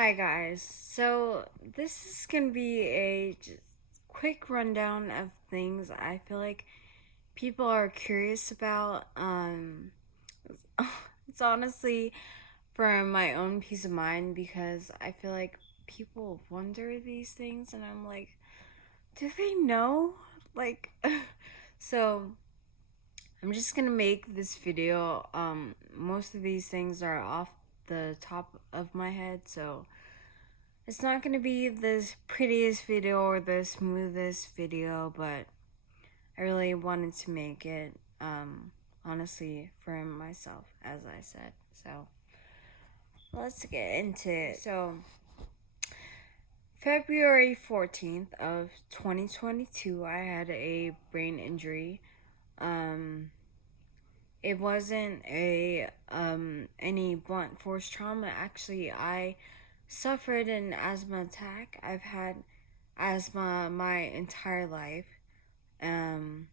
Hi guys. So this is gonna be a just quick rundown of things I feel like people are curious about. It's honestly for my own peace of mind because I feel like people wonder these things, and I'm like, do they know? Like, so I'm just gonna make this video. Most of these things are off the top of my head, so it's not going to be the prettiest video or the smoothest video, but I really wanted to make it, honestly, for myself, as I said. So, let's get into it. So, February 14th of 2022, I had a brain injury. Um, it wasn't any blunt force trauma. Actually, I suffered an asthma attack. I've had asthma my entire life. Um,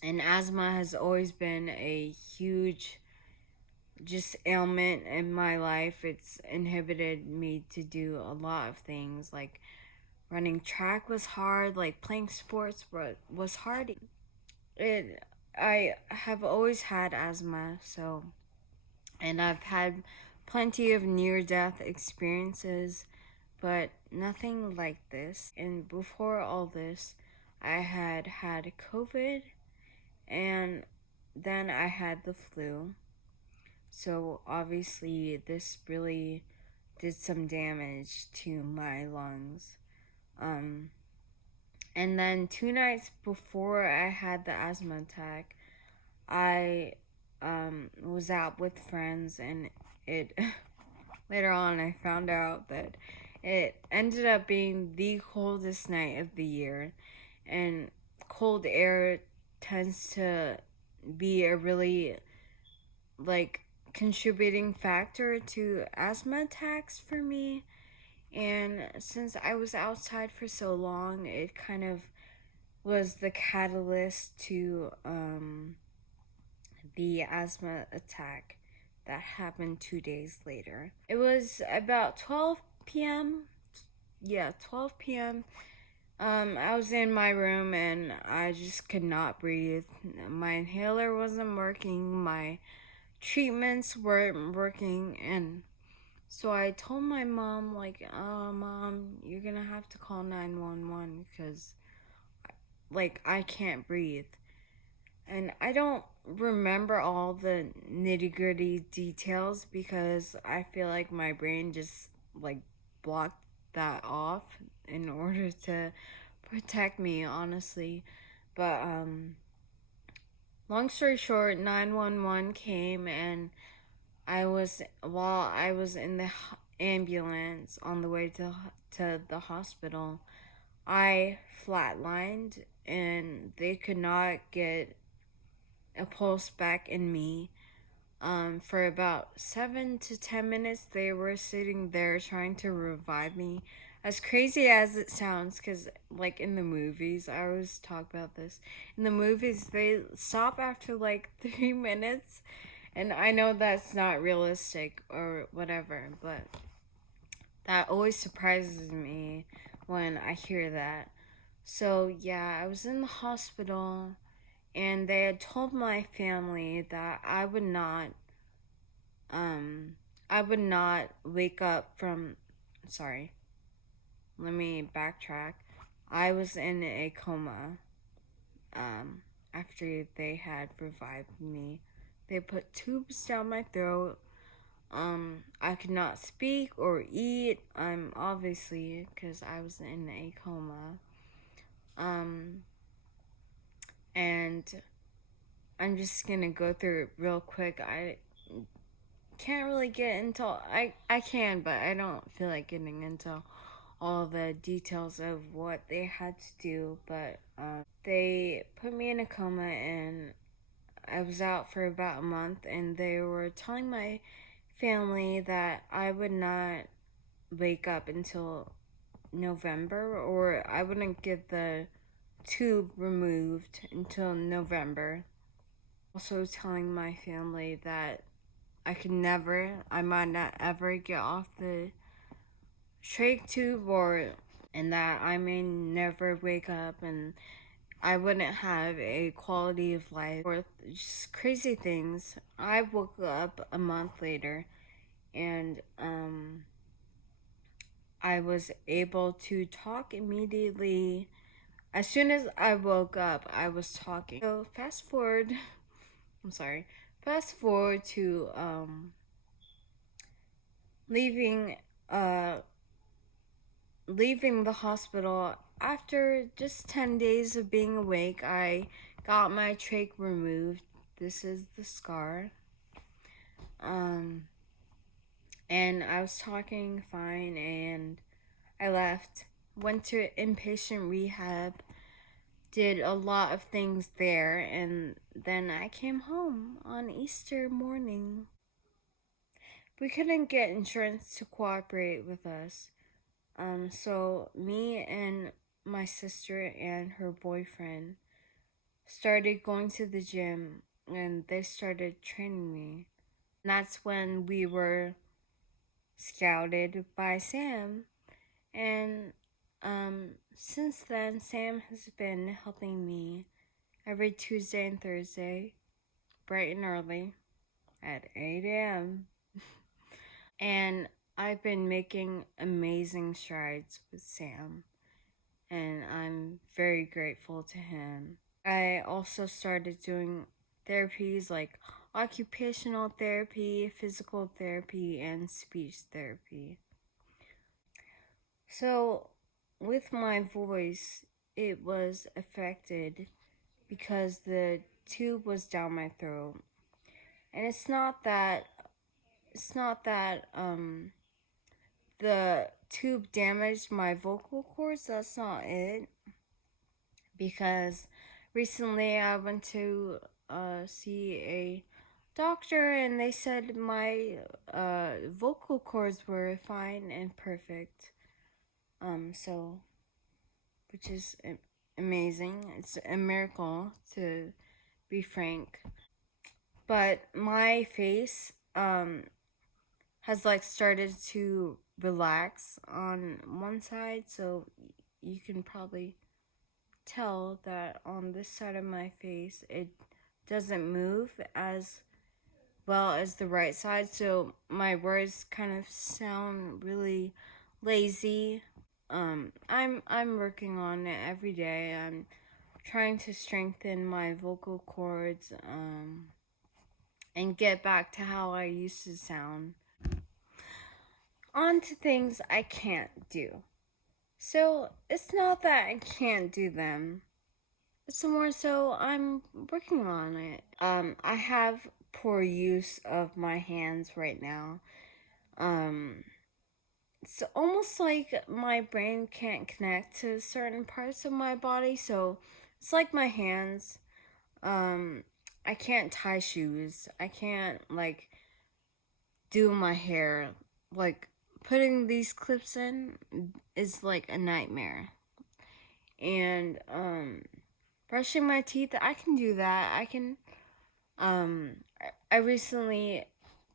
and asthma has always been a huge just ailment in my life. It's inhibited me to do a lot of things. Like running track was hard, like playing sports was hard. It I have always had asthma, so and I've had plenty of near death experiences, but nothing like this. And before all this, I had COVID, and then I had the flu. So obviously, this really did some damage to my lungs. Um, and then 2 nights before I had the asthma attack, I was out with friends, and it later on I found out that it ended up being the coldest night of the year, and cold air tends to be a really like contributing factor to asthma attacks for me. And since I was outside for so long, it kind of was the catalyst to the asthma attack that happened 2 days later. It was about 12 p.m. Yeah, 12 p.m. I was in my room and I just could not breathe. My inhaler wasn't working, my treatments weren't working, and so I told my mom, like, Mom, you're gonna have to call 911 because, like, I can't breathe. And I don't remember all the nitty gritty details because I feel like my brain just like blocked that off in order to protect me, honestly. But long story short, 911 came, and while I was in the ambulance on the way to the hospital, I flatlined, and they could not get a pulse back in me. For about 7 to 10 minutes, they were sitting there trying to revive me. As crazy as it sounds, because, like, in the movies, I always talk about this. In the movies, they stop after like 3 minutes, and I know that's not realistic or whatever, but that always surprises me when I hear that. So, yeah, I was in the hospital, and they had told my family that um I would not wake up from, sorry, let me backtrack. I was in a coma after they had revived me. They put tubes down my throat. I could not speak or eat. Obviously, because I was in a coma. Um and I'm just gonna go through it real quick. I can't really get into I can, but I don't feel like getting into all the details of what they had to do. But they put me in a coma, and I was out for about a month, and they were telling my family that I would not wake up until November, or I wouldn't get the tube removed until November. Also telling my family that I might not ever get off the trach tube, or and that I may never wake up and I wouldn't have a quality of life, or just crazy things. I woke up a month later, and I was able to talk immediately. As soon as I woke up, I was talking. So fast forward, I'm sorry. Fast forward to leaving uh leaving the hospital after just 10 days of being awake. I got my trach removed. This is the scar. Um and I was talking fine, and I left. Went to inpatient rehab, did a lot of things there, and then I came home on Easter morning. We couldn't get insurance to cooperate with us. So me and my sister and her boyfriend started going to the gym, and they started training me. And that's when we were scouted by Sam. And since then, Sam has been helping me every Tuesday and Thursday, bright and early at 8 a.m. And I've been making amazing strides with Sam, and I'm very grateful to him. I also started doing therapies like occupational therapy, physical therapy, and speech therapy. So, with my voice, it was affected because the tube was down my throat. And it's not that the tube damaged my vocal cords. That's not it. Because recently I went to see a doctor, and they said my vocal cords were fine and perfect. So, which is amazing. It's a miracle, to be frank. But my face has like started to relax on one side, so you can probably tell that on this side of my face it doesn't move as well as the right side, so my words kind of sound really lazy. I'm working on it every day. I'm trying to strengthen my vocal cords and get back to how I used to sound. On to things I can't do. So it's not that I can't do them. It's more so I'm working on it. I have poor use of my hands right now. Um, it's almost like my brain can't connect to certain parts of my body, so it's like my hands. Um, I can't tie shoes. I can't like do my hair. Like putting these clips in is like a nightmare. And brushing my teeth, I can do that. I can I recently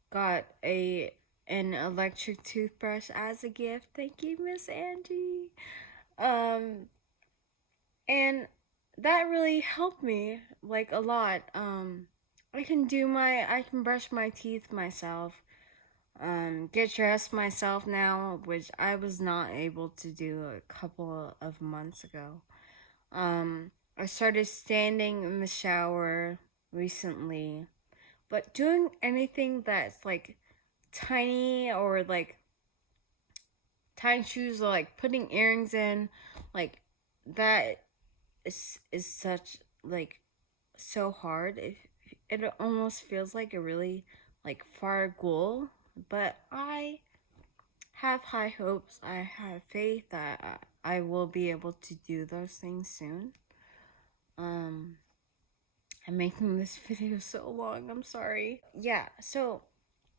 got an electric toothbrush as a gift. Thank you, Miss Angie. Um and that really helped me like a lot. I can brush my teeth myself. Get dressed myself now, which I was not able to do a couple of months ago. I started standing in the shower recently, but doing anything that's like tiny, or like tying shoes, or like putting earrings in, like that is such like so hard. It almost feels like a really like far goal, but I have high hopes. I have faith that I will be able to do those things soon. Um, I'm making this video so long. I'm sorry. Yeah. So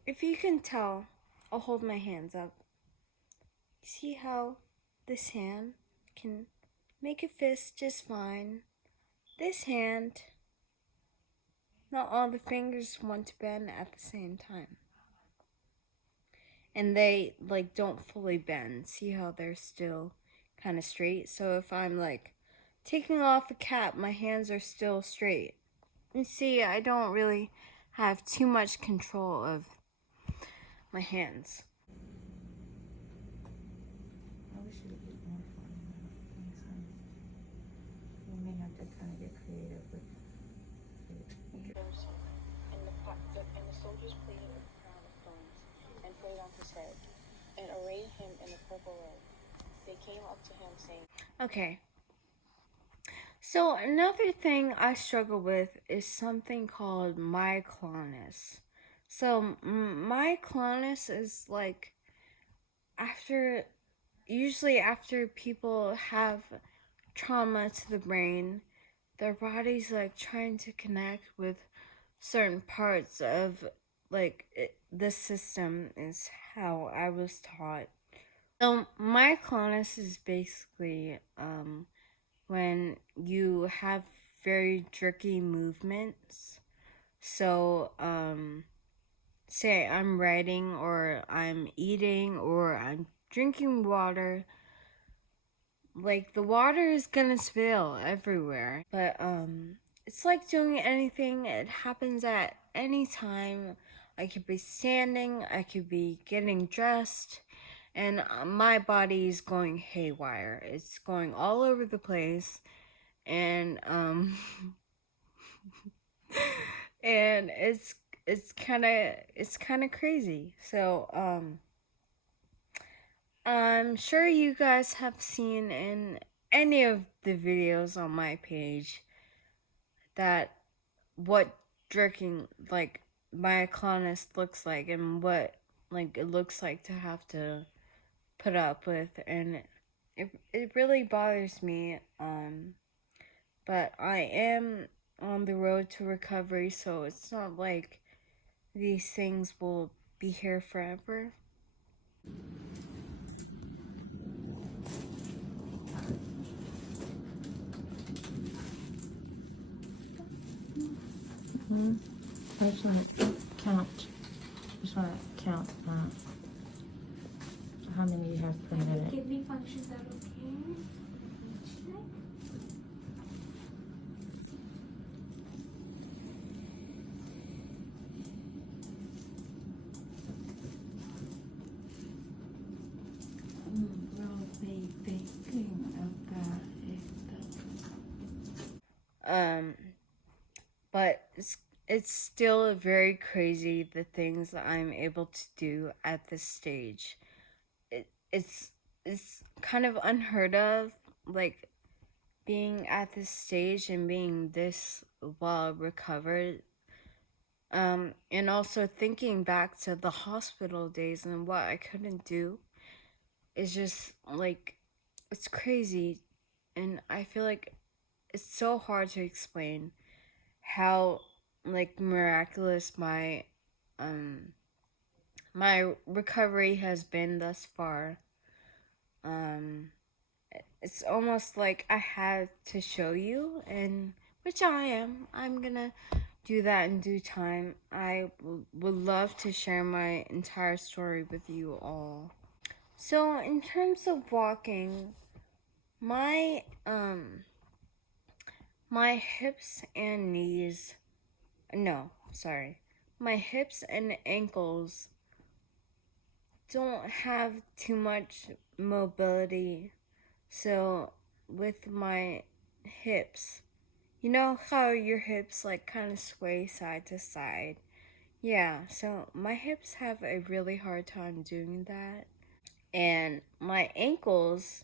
if you can tell, I'll hold my hands up. See how this hand can make a fist just fine. This hand, not all the fingers want to bend at the same time. and they like don't fully bend. See how they're still kind of straight? So if I'm like taking off a cap, my hands are still straight. You see, I don't really have too much control of my hands. I wish it would be more fun. Makes sense. You may have to kind of get creative with it. And the soldiers placed a crown of thorns and put it on his head, and arrayed him in a purple robe. They came up to him, saying, okay, so another thing I struggle with is something called myoclonus. So myoclonus is like after usually after people have trauma to the brain, their body's like trying to connect with certain parts of the system is how I was taught. So myoclonus is basically when you have very jerky movements. So say I'm writing or I'm eating or I'm drinking water, like the water is gonna spill everywhere. But it's like doing anything. It happens at any time. I could be standing, I could be getting dressed, and my body is going haywire. It's going all over the place, and and it's kind of crazy. So I'm sure you guys have seen in any of the videos on my page that what jerking like myoclonus looks like and what like it looks like to have to put up with, and it really bothers me. But I am on the road to recovery, so it's not like these things will be here forever. I just want to count. Just want to count how many you have per minute. Kidney functions are okay. Um, but it's still very crazy the things that I'm able to do at this stage. It's kind of unheard of, like being at this stage and being this well recovered. And also thinking back to the hospital days and what I couldn't do is just like it's crazy, and I feel like it's so hard to explain how like miraculous um my recovery has been thus far. Um it's almost like I had to show you, and which I am. I'm gonna do that in due time. I would love to share my entire story with you all. So, in terms of walking, my my hips and knees, no, sorry. My hips and ankles don't have too much mobility. So, with my hips, you know how your hips like kind of sway side to side? Yeah, so my hips have a really hard time doing that. And my ankles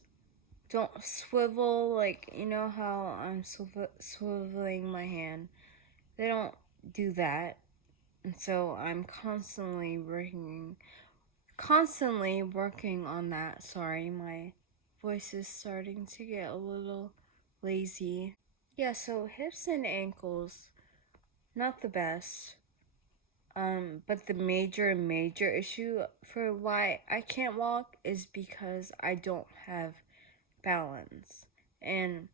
don't swivel, like, you know how I'm swiveling my hand? They don't do that. And so I'm constantly working on that. Sorry, my voice is starting to get a little lazy. Yeah, so hips and ankles, not the best. But the major issue for why I can't walk is because I don't have balance. And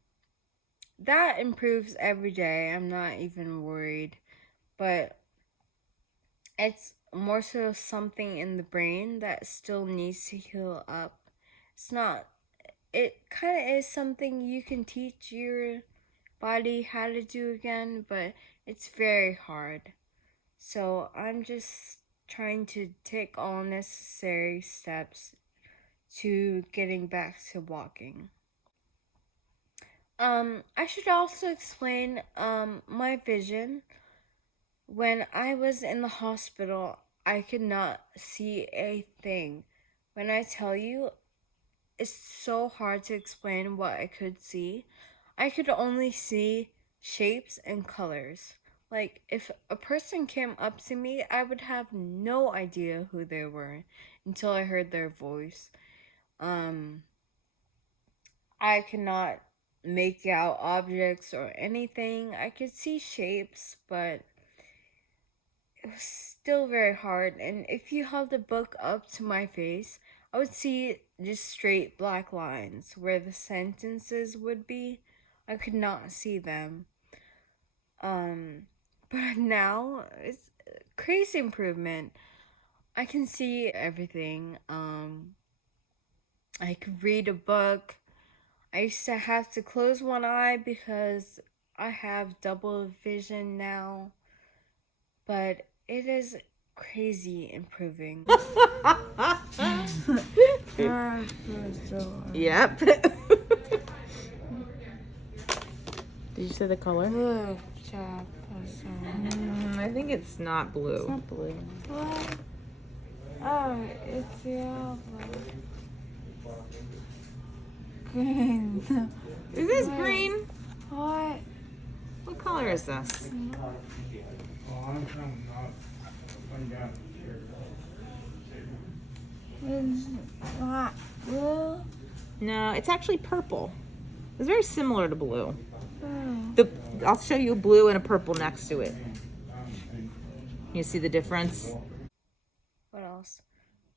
that improves every day. I'm not even worried. But it's more so something in the brain that still needs to heal up. It's not, it kind of is something you can teach your body how to do again, but it's very hard. So I'm just trying to take all necessary steps to getting back to walking. I should also explain my vision. When I was in the hospital, I could not see a thing. When I tell you, it's so hard to explain what I could see. I could only see shapes and colors. Like, if a person came up to me, I would have no idea who they were until I heard their voice. Um, I could not make out objects or anything. I could see shapes, but it was still very hard. And if you held the book up to my face, I would see just straight black lines where the sentences would be. I could not see them. Um, but now it's crazy improvement. I can see everything. I could read a book. I used to have to close one eye because I have double vision now, but it is crazy improving. Yep. Did you say the color? Blue. I think it's not blue. It's not blue. What? Oh, it's yellow. Green. Is this green? What? What color is this? It's not blue. No, it's actually purple. It's very similar to blue. Oh. I'll show you a blue and a purple next to it. You see the difference? What else?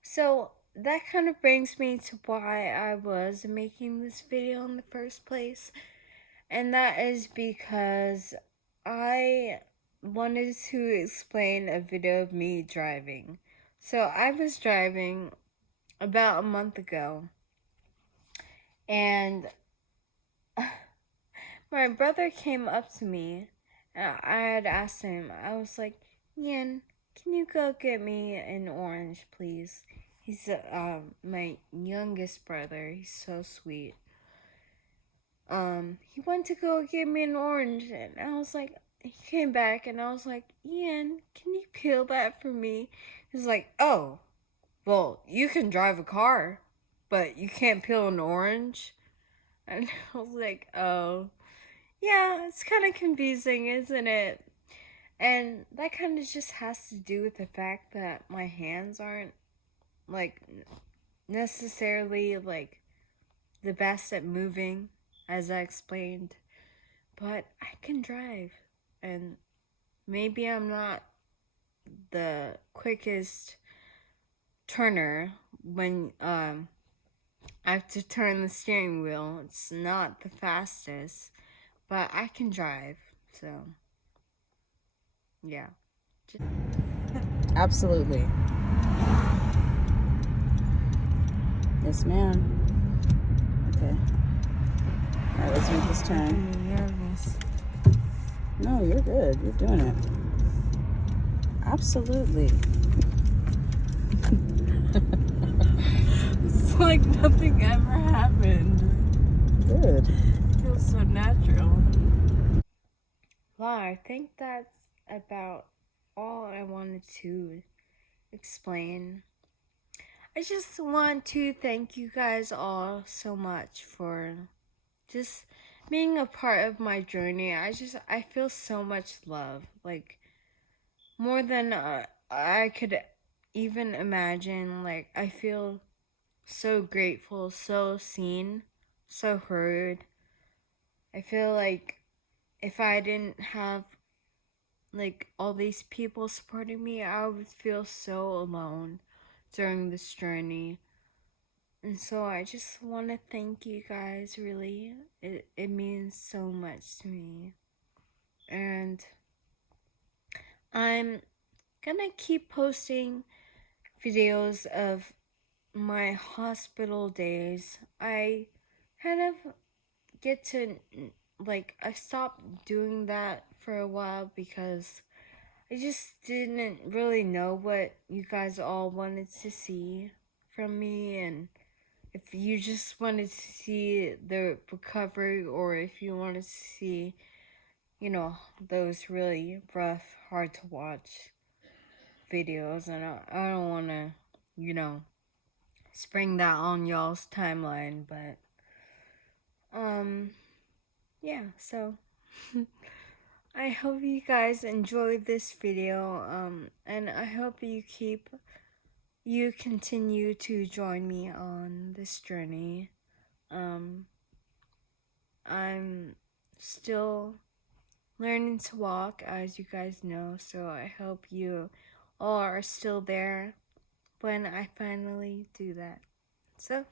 So that kind of brings me to why I was making this video in the first place. And that is because I wanted to explain a video of me driving. So I was driving about a month ago, and my brother came up to me, and I had asked him, I was like, Ian, can you go get me an orange, please? He's my youngest brother. He's so sweet. He went to go get me an orange, and I was like, he came back, and I was like, Ian, can you peel that for me? He's like, oh, well, you can drive a car, but you can't peel an orange. And I was like, oh, yeah, it's kind of confusing, isn't it? And that kind of just has to do with the fact that my hands aren't, like, necessarily, like, the best at moving, as I explained. But I can drive. And maybe I'm not the quickest turner when I have to turn the steering wheel. It's not the fastest, but I can drive. So, yeah. Absolutely. Yes, ma'am. Okay. All right, let's make this turn. I'm nervous. No, you're good. You're doing it. Absolutely. It's like nothing ever happened. Good. It feels so natural. Wow, I think that's about all I wanted to explain. I just want to thank you guys all so much for just being a part of my journey. I feel so much love, like more than I could even imagine. Like, I feel so grateful, so seen, so heard. I feel like if I didn't have like all these people supporting me, I would feel so alone during this journey. And so I just want to thank you guys, really. It means so much to me. And I'm gonna keep posting videos of my hospital days. I kind of get to, like, I stopped doing that for a while because I just didn't really know what you guys all wanted to see from me, and if you just wanted to see the recovery or if you wanted to see, those really rough, hard to watch videos. And I don't want to, you know, spring that on y'all's timeline, but, yeah, so. I hope you guys enjoyed this video, and I hope you continue to join me on this journey. I'm still learning to walk, as you guys know, so I hope you all are still there when I finally do that. So,